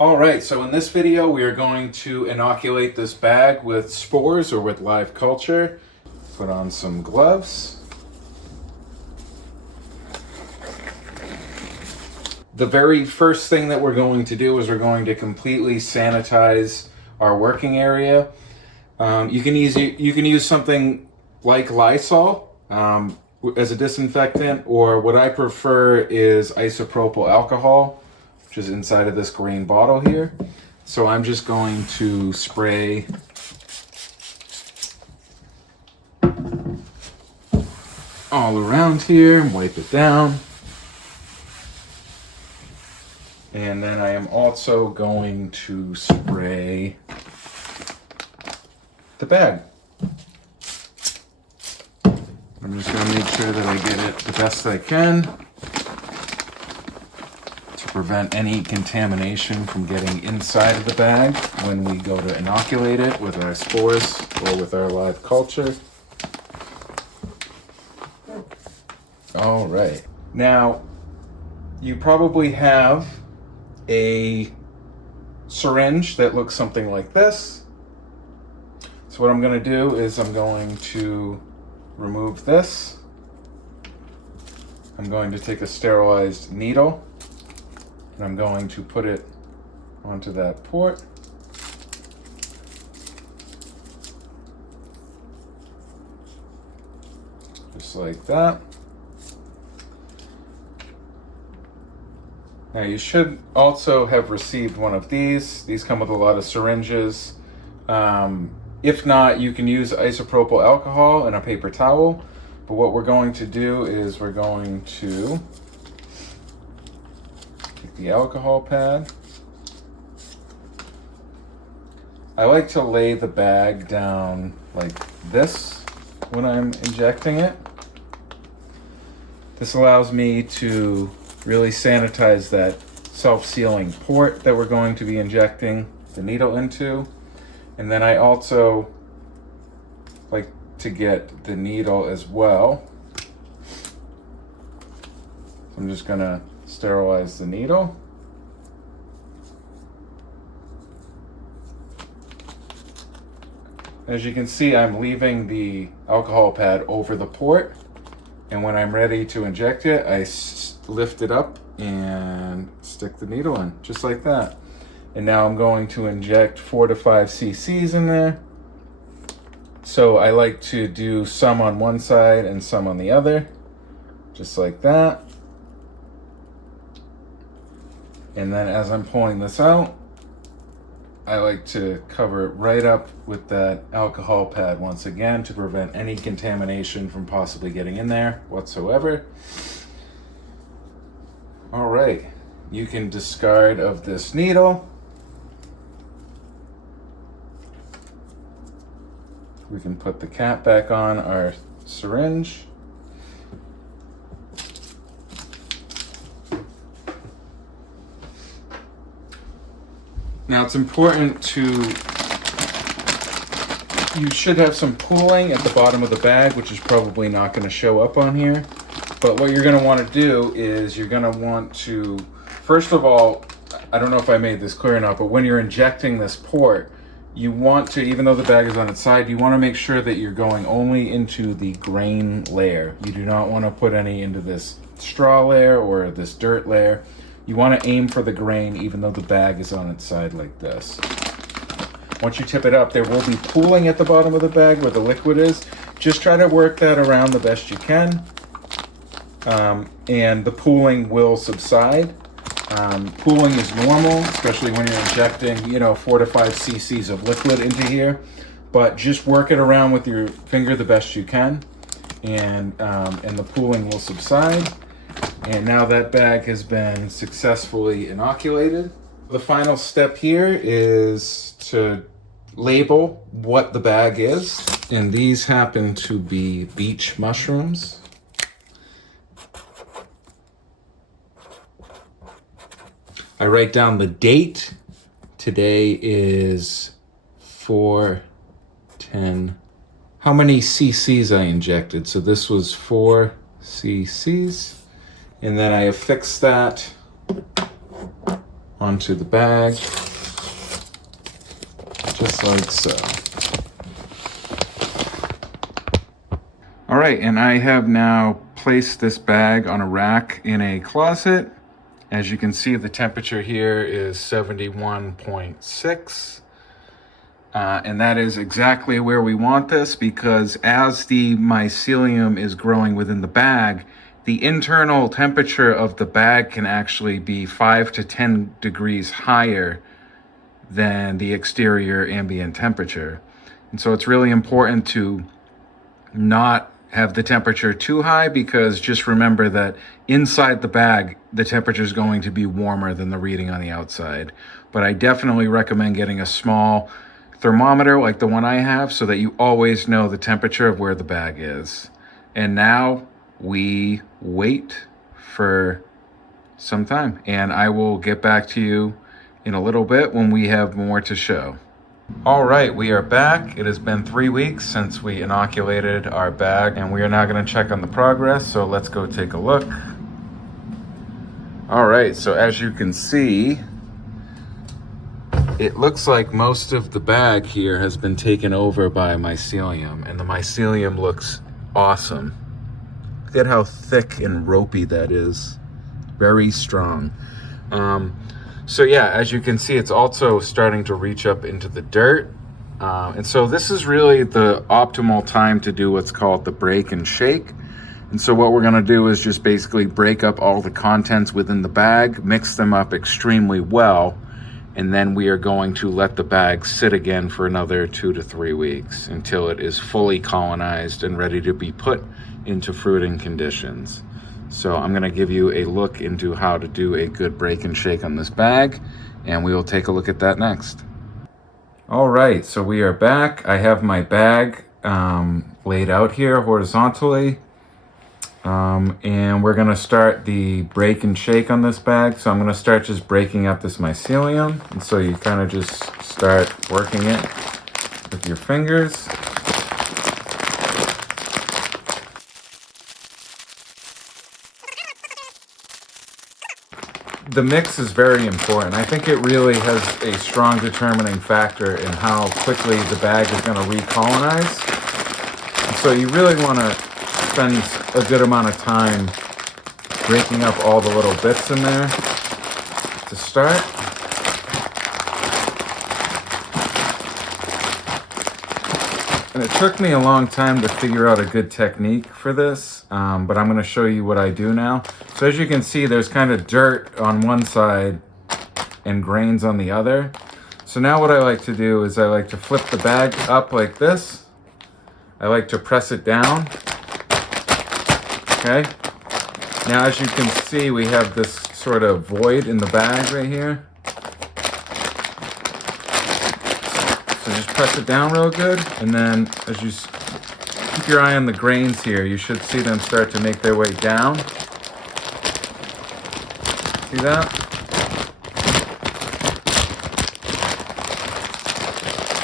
All right, so in this video, we are going to inoculate this bag with spores or with live culture. Put on some gloves. The very first thing that we're going to do is we're going to completely sanitize our working area. You can use something like Lysol as a disinfectant, or what I prefer is isopropyl alcohol, which is inside of this green bottle here. So I'm just going to spray all around here and wipe it down. And then I am also going to spray the bag. I'm just going to make sure that I get it the best I can to prevent any contamination from getting inside of the bag when we go to inoculate it with our spores or with our live culture. All right. Now, you probably have a syringe that looks something like this. So what I'm going to do is I'm going to remove this. I'm going to take a sterilized needle and I'm going to put it onto that port. Just like that. Now you should also have received one of these. These come with a lot of syringes. If not, you can use isopropyl alcohol and a paper towel. But what we're going to do is we're going to take the alcohol pad. I like to lay the bag down like this when I'm injecting it. This allows me to really sanitize that self-sealing port that we're going to be injecting the needle into. And then I also like to get the needle as well. I'm just gonna sterilize the needle. As you can see, I'm leaving the alcohol pad over the port. And when I'm ready to inject it, I lift it up and stick the needle in, just like that. And now I'm going to inject 4 to 5 cc's in there. So I like to do some on one side and some on the other, just like that. And then as I'm pulling this out, I like to cover it right up with that alcohol pad once again to prevent any contamination from possibly getting in there whatsoever. All right, you can discard of this needle. We can put the cap back on our syringe. Now it's important you should have some pooling at the bottom of the bag, which is probably not going to show up on here. But what you're going to want to do is you're going to want to, first of all, I don't know if I made this clear enough, but when you're injecting this port, you want to, even though the bag is on its side, you want to make sure that you're going only into the grain layer. You do not want to put any into this straw layer or this dirt layer. You want to aim for the grain even though the bag is on its side like this. Once you tip it up, there will be pooling at the bottom of the bag where the liquid is. Just try to work that around the best you can. And the pooling will subside. Pooling is normal, especially when you're injecting, 4 to 5 cc's of liquid into here. But just work it around with your finger the best you can, and the pooling will subside. And now that bag has been successfully inoculated. The final step here is to label what the bag is, and these happen to be beach mushrooms. I write down the date. Today is 4/10. How many cc's I injected? So this was 4 cc's. And then I affix that onto the bag, just like so. All right, and I have now placed this bag on a rack in a closet. As you can see, the temperature here is 71.6. And that is exactly where we want this, because as the mycelium is growing within the bag, the internal temperature of the bag can actually be 5 to 10 degrees higher than the exterior ambient temperature. And so it's really important to not have the temperature too high, because just remember that inside the bag, the temperature is going to be warmer than the reading on the outside. But I definitely recommend getting a small thermometer like the one I have, so that you always know the temperature of where the bag is. And now we wait for some time, and I will get back to you in a little bit when we have more to show. All right, we are back. It has been 3 weeks since we inoculated our bag, and we are now going to check on the progress. So let's go take a look. All right, so as you can see, it looks like most of the bag here has been taken over by mycelium, and the mycelium looks awesome. Look at how thick and ropey that is. Very strong. So yeah, as you can see, it's also starting to reach up into the dirt. And so this is really the optimal time to do what's called the break and shake. And so what we're gonna do is just basically break up all the contents within the bag, mix them up extremely well, and then we are going to let the bag sit again for another 2 to 3 weeks until it is fully colonized and ready to be put into fruiting conditions. So I'm gonna give you a look into how to do a good break and shake on this bag, and we will take a look at that next. All right, so we are back. I have my bag laid out here horizontally, and we're gonna start the break and shake on this bag. So I'm gonna start just breaking up this mycelium, and so you kind of just start working it with your fingers. The mix is very important. I think it really has a strong determining factor in how quickly the bag is going to recolonize. And so you really want to spend a good amount of time breaking up all the little bits in there to start. And it took me a long time to figure out a good technique for this, but I'm going to show you what I do now. So as you can see, there's kind of dirt on one side and grains on the other. So now what I like to do is I like to flip the bag up like this. I like to press it down. Okay. Now as you can see, we have this sort of void in the bag right here. So just press it down real good, and then as you keep your eye on the grains here, you should see them start to make their way down. See that?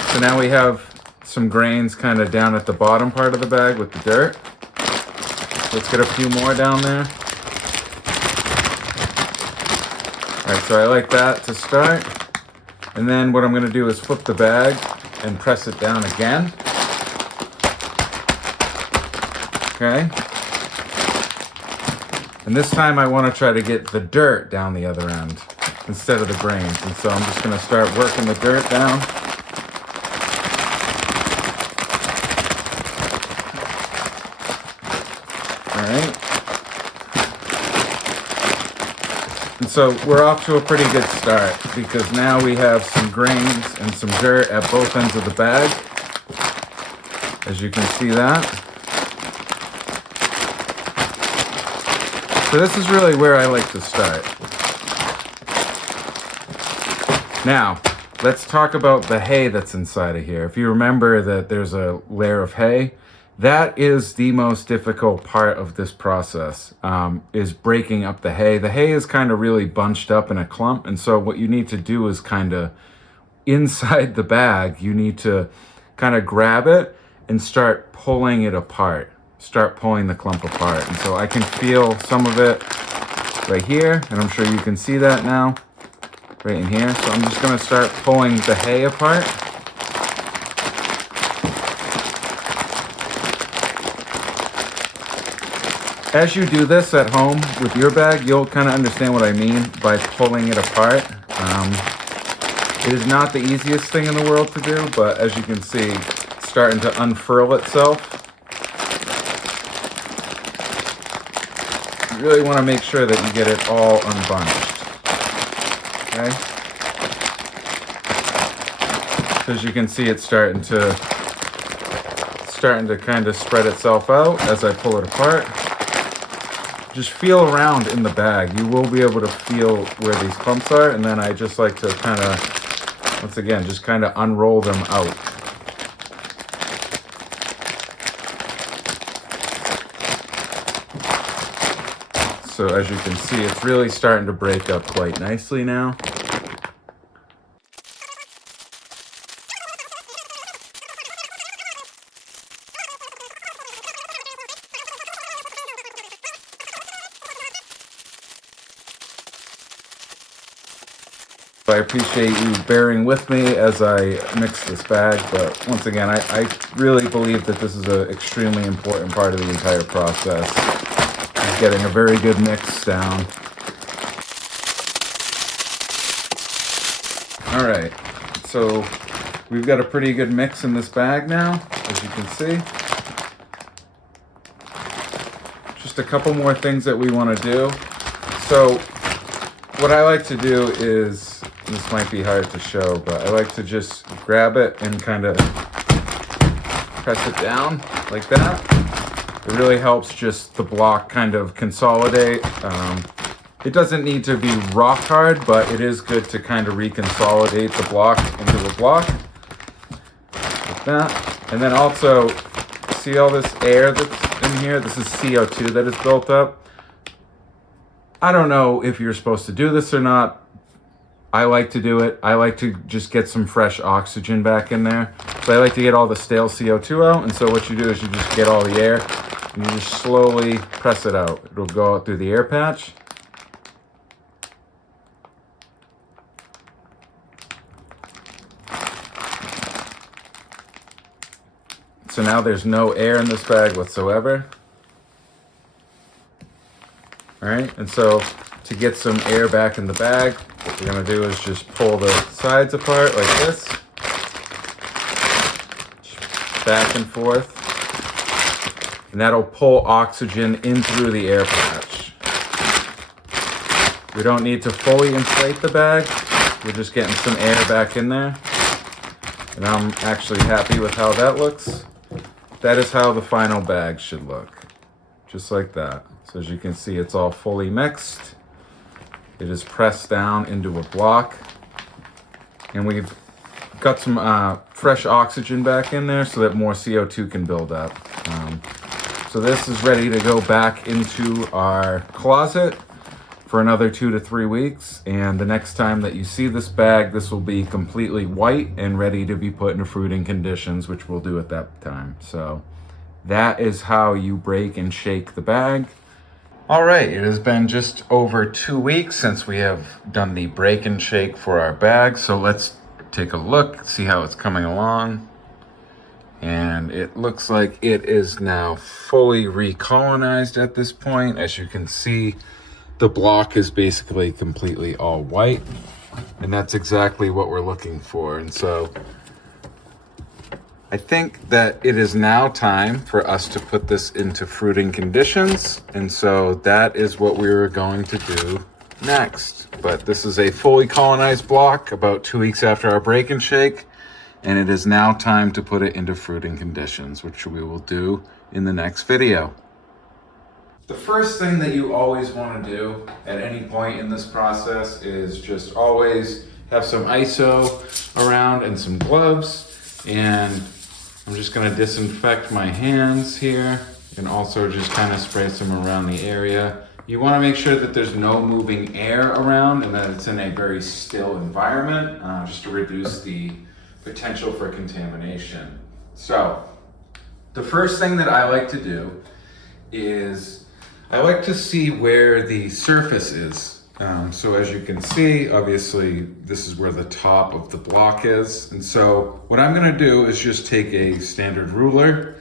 So now we have some grains kind of down at the bottom part of the bag with the dirt. Let's get a few more down there. All right, so I like that to start. And then what I'm going to do is flip the bag and press it down again. Okay. And this time I want to try to get the dirt down the other end instead of the grains. And so I'm just going to start working the dirt down. All right. And so we're off to a pretty good start, because now we have some grains and some dirt at both ends of the bag, as you can see that. So this is really where I like to start. Now, let's talk about the hay that's inside of here. If you remember that there's a layer of hay, that is the most difficult part of this process, is breaking up the hay. The hay is kind of really bunched up in a clump, and so what you need to do is kind of, inside the bag, you need to kind of grab it and start pulling it apart. Start pulling the clump apart. And so I can feel some of it right here, and I'm sure you can see that now. right in here. So I'm just gonna start pulling the hay apart. As you do this at home with your bag, you'll kind of understand what I mean by pulling it apart. It is not the easiest thing in the world to do, but as you can see, it's starting to unfurl itself. You really want to make sure that you get it all unbunched. Okay? So as you can see, it's starting to kind of spread itself out as I pull it apart. Just feel around in the bag. You will be able to feel where these clumps are, and then I just like to kind of, once again, just kind of unroll them out. So as you can see, it's really starting to break up quite nicely now. I appreciate you bearing with me as I mix this bag, but once again, I really believe that this is an extremely important part of the entire process, is getting a very good mix down. All right, so we've got a pretty good mix in this bag now, as you can see. Just a couple more things that we want to do. So what I like to do is, this might be hard to show, but I like to just grab it and kind of press it down like that. It really helps just the block kind of consolidate. It doesn't need to be rock hard, but it is good to kind of reconsolidate the block into a block like that. And then also, see all this air that's in here? This is CO2 that is built up. I don't know if you're supposed to do this or not. I like to do it. I like to just get some fresh oxygen back in there. So I like to get all the stale CO2 out. And so what you do is you just get all the air and you just slowly press it out. It'll go out through the air patch. So now there's no air in this bag whatsoever. All right, and so to get some air back in the bag, what we're gonna do is just pull the sides apart like this. Back and forth. And that'll pull oxygen in through the air patch. We don't need to fully inflate the bag. We're just getting some air back in there. And I'm actually happy with how that looks. That is how the final bag should look. Just like that. So as you can see, it's all fully mixed. It is pressed down into a block. And we've got some fresh oxygen back in there so that more CO2 can build up. So this is ready to go back into our closet for another 2 to 3 weeks. And the next time that you see this bag, this will be completely white and ready to be put into fruiting conditions, which we'll do at that time. So that is how you break and shake the bag. All right, it has been just over 2 weeks since we have done the break and shake for our bag. So let's take a look, see how it's coming along. And it looks like it is now fully recolonized at this point. As you can see, the block is basically completely all white. And that's exactly what we're looking for. And so I think that it is now time for us to put this into fruiting conditions. And so that is what we're going to do next. But this is a fully colonized block about 2 weeks after our break and shake. And it is now time to put it into fruiting conditions, which we will do in the next video. The first thing that you always want to do at any point in this process is just always have some ISO around and some gloves. And I'm just going to disinfect my hands here and also just kind of spray some around the area. You want to make sure that there's no moving air around and that it's in a very still environment, just to reduce the potential for contamination. So the first thing that I like to do is I like to see where the surface is So as you can see, obviously this is where the top of the block is. And so what I'm gonna do is just take a standard ruler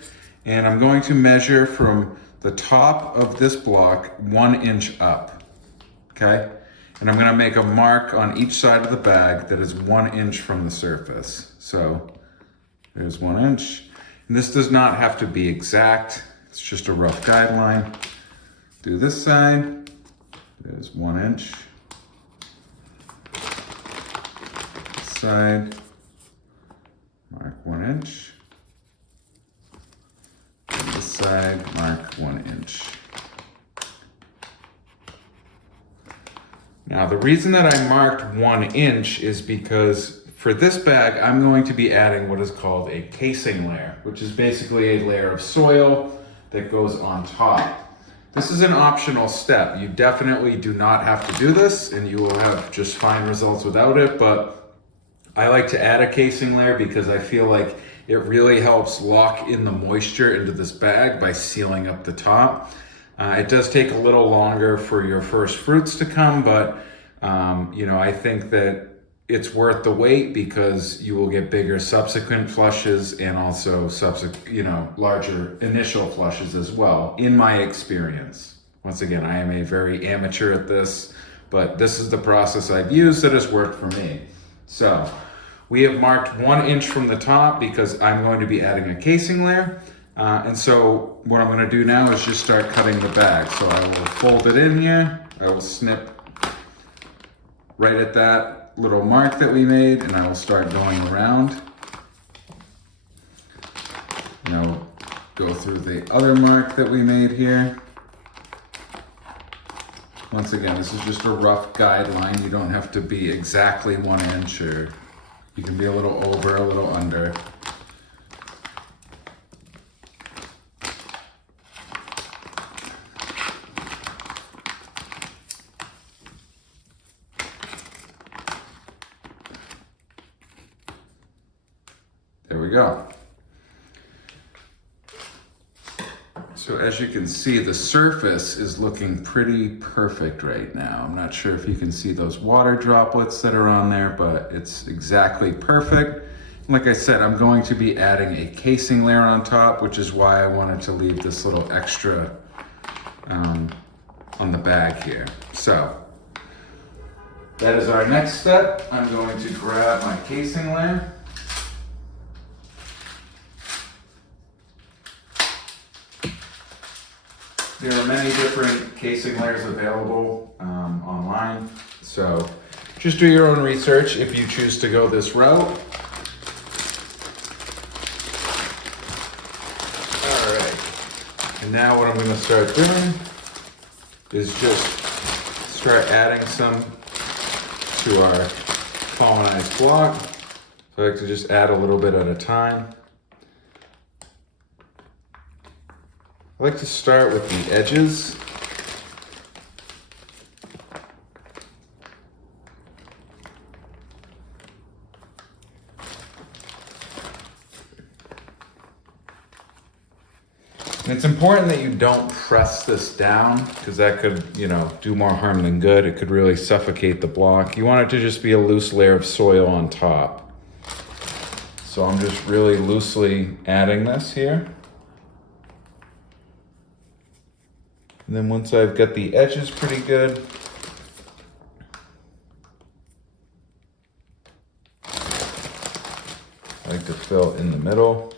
and I'm going to measure from the top of this block 1 inch up, okay? And I'm gonna make a mark on each side of the bag that is 1 inch from the surface. So there's 1 inch. And this does not have to be exact. It's just a rough guideline. Do this side. There's 1 inch. This side. Mark 1 inch. And this side, mark 1 inch. Now the reason that I marked 1 inch is because for this bag, I'm going to be adding what is called a casing layer, which is basically a layer of soil that goes on top. This is an optional step. You definitely do not have to do this and you will have just fine results without it, but I like to add a casing layer because I feel like it really helps lock in the moisture into this bag by sealing up the top. It does take a little longer for your first fruits to come, but you know, I think that it's worth the wait because you will get bigger subsequent flushes and also larger initial flushes as well, in my experience. Once again, I am a very amateur at this, but this is the process I've used that has worked for me. So we have marked 1 inch from the top because I'm going to be adding a casing layer. And so what I'm gonna do now is just start cutting the bag. So I will fold it in here. I will snip right at that little mark that we made and I will start going around. And I will go through the other mark that we made here. Once again, this is just a rough guideline. You don't have to be exactly 1 inch, or you can be a little over, a little under. There we go. So as you can see, the surface is looking pretty perfect right now. I'm not sure if you can see those water droplets that are on there, but it's exactly perfect. Like I said, I'm going to be adding a casing layer on top, which is why I wanted to leave this little extra on the bag here. So that is our next step. I'm going to grab my casing layer. There are many different casing layers available online, so just do your own research if you choose to go this route. All right, and now what I'm going to start doing is just start adding some to our colonized block. So I like to just add a little bit at a time. I like to start with the edges. And it's important that you don't press this down because that could, do more harm than good. It could really suffocate the block. You want it to just be a loose layer of soil on top. So I'm just really loosely adding this here. And then once I've got the edges pretty good, I like to fill in the middle.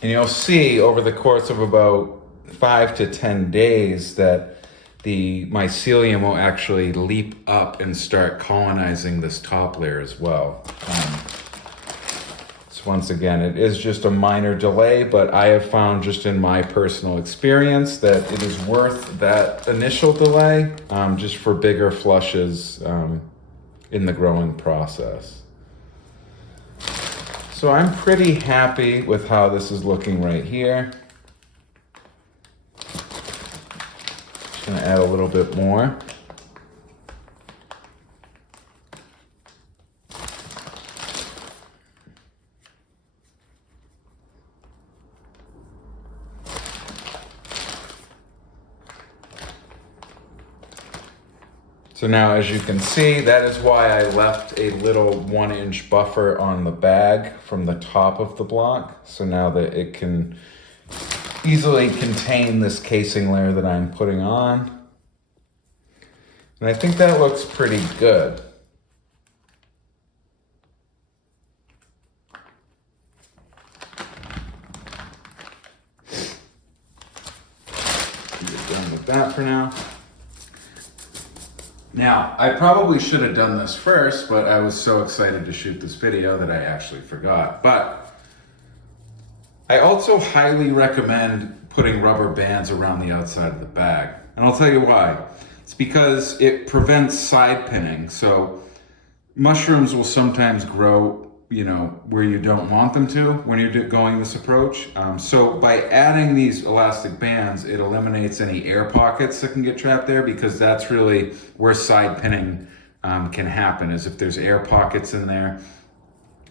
And you'll see over the course of about 5 to 10 days that the mycelium will actually leap up and start colonizing this top layer as well. So once again, it is just a minor delay, but I have found just in my personal experience that it is worth that initial delay just for bigger flushes in the growing process. So I'm pretty happy with how this is looking right here. gonna add a little bit more. So now, as you can see, that is why I left a little 1-inch buffer on the bag from the top of the block. So now that it can easily contain this casing layer that I'm putting on. And I think that looks pretty good. Get done with that for now. Now, I probably should have done this first, but I was so excited to shoot this video that I actually forgot. But I also highly recommend putting rubber bands around the outside of the bag. And I'll tell you why. It's because it prevents side pinning. So mushrooms will sometimes grow, you know, where you don't want them to when you're going this approach. So by adding these elastic bands, it eliminates any air pockets that can get trapped there, because that's really where side pinning can happen, is if there's air pockets in there.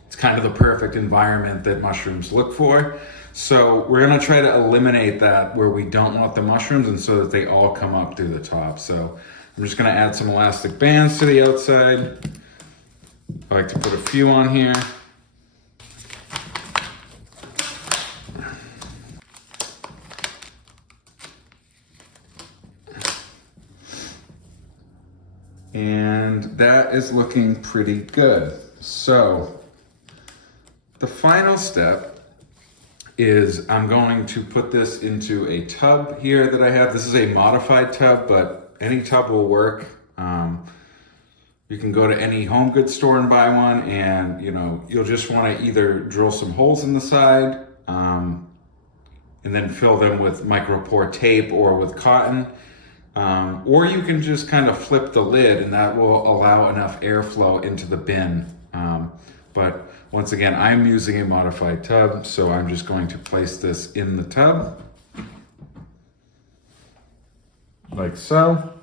It's kind of the perfect environment that mushrooms look for. So we're gonna try to eliminate that where we don't want the mushrooms, and so that they all come up through the top. So I'm just gonna add some elastic bands to the outside. I like to put a few on here. And that is looking pretty good. So the final step is I'm going to put this into a tub here that I have. This is a modified tub, but any tub will work. You can go to any home goods store and buy one, and you know, you'll just want to either drill some holes in the side and then fill them with micropore tape or with cotton. Or you can just kind of flip the lid, and that will allow enough airflow into the bin. But once again, I'm using a modified tub, so I'm just going to place this in the tub, like so.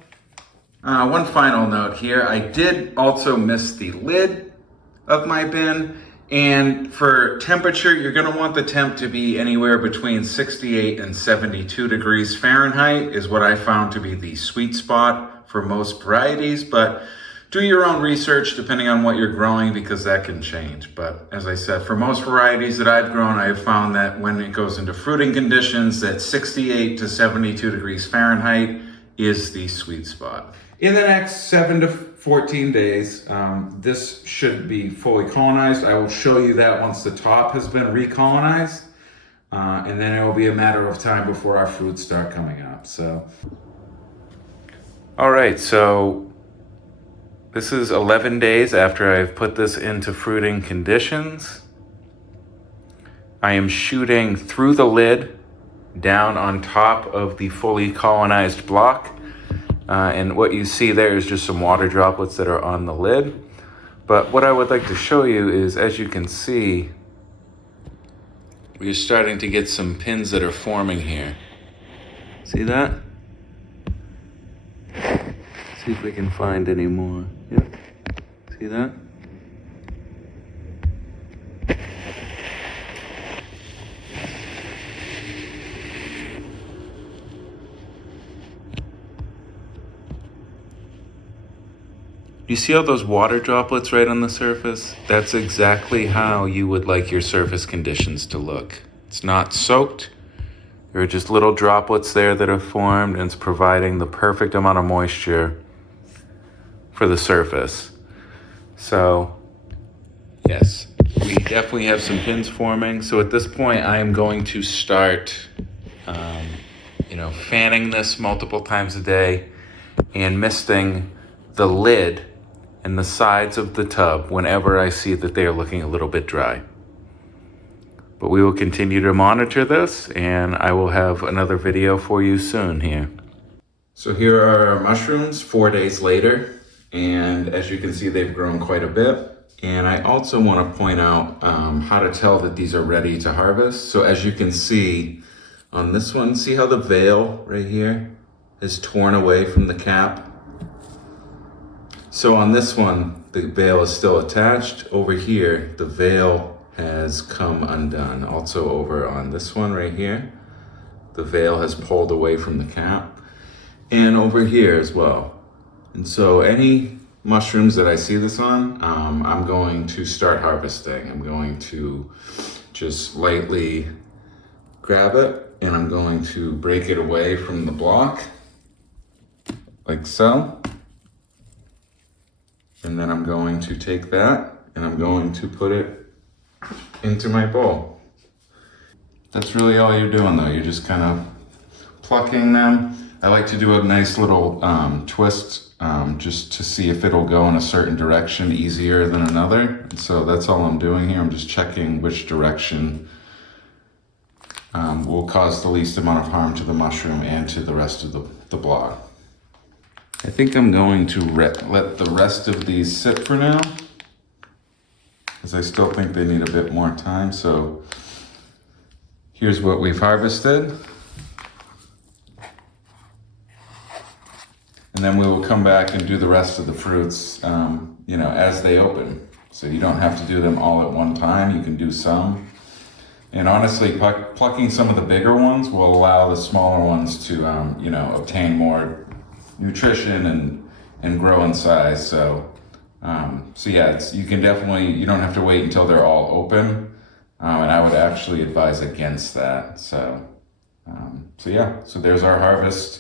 One final note here, I did also miss the lid of my bin. And for temperature, you're gonna want the temp to be anywhere between 68 and 72 degrees Fahrenheit is what I found to be the sweet spot for most varieties, but do your own research depending on what you're growing, because that can change. But as I said, for most varieties that I've grown, I've found that when it goes into fruiting conditions, that 68 to 72 degrees Fahrenheit is the sweet spot. In the next 7 to 14 days, this should be fully colonized. I will show you that once the top has been recolonized, and then it will be a matter of time before our fruits start coming up. So, all right, so this is 11 days after I've put this into fruiting conditions. I am shooting through the lid down on top of the fully colonized block. And what you see there is just some water droplets that are on the lid. But what I would like to show you is, as you can see, we're starting to get some pins that are forming here. See that? See if we can find any more. Yep. See that? You see all those water droplets right on the surface? That's exactly how you would like your surface conditions to look. It's not soaked. There are just little droplets there that have formed, and it's providing the perfect amount of moisture for the surface. So, yes, we definitely have some pins forming. So at this point, I am going to start, fanning this multiple times a day and misting the lid and the sides of the tub whenever I see that they are looking a little bit dry. But we will continue to monitor this, and I will have another video for you soon here. So here are our mushrooms 4 days later, and as you can see, they've grown quite a bit. And I also want to point out how to tell that these are ready to harvest. So as you can see on this one, see how the veil right here is torn away from the cap. So on this one, the veil is still attached. Over here, the veil has come undone. Also over on this one right here, the veil has pulled away from the cap. And over here as well. And so any mushrooms that I see this on, I'm going to start harvesting. I'm going to just lightly grab it and I'm going to break it away from the block, like so. And then I'm going to take that and I'm going to put it into my bowl. That's really all you're doing though. You're just kind of plucking them. I like to do a nice little twist just to see if it'll go in a certain direction easier than another. And so that's all I'm doing here. I'm just checking which direction will cause the least amount of harm to the mushroom and to the rest of the block. I think I'm going to let the rest of these sit for now, because I still think they need a bit more time. So here's what we've harvested. And then we will come back and do the rest of the fruits, as they open. So you don't have to do them all at one time. You can do some. And honestly, plucking some of the bigger ones will allow the smaller ones to, obtain more nutrition and grow in size. So yeah, you can definitely, you don't have to wait until they're all open. And I would actually advise against that. So yeah, so there's our harvest.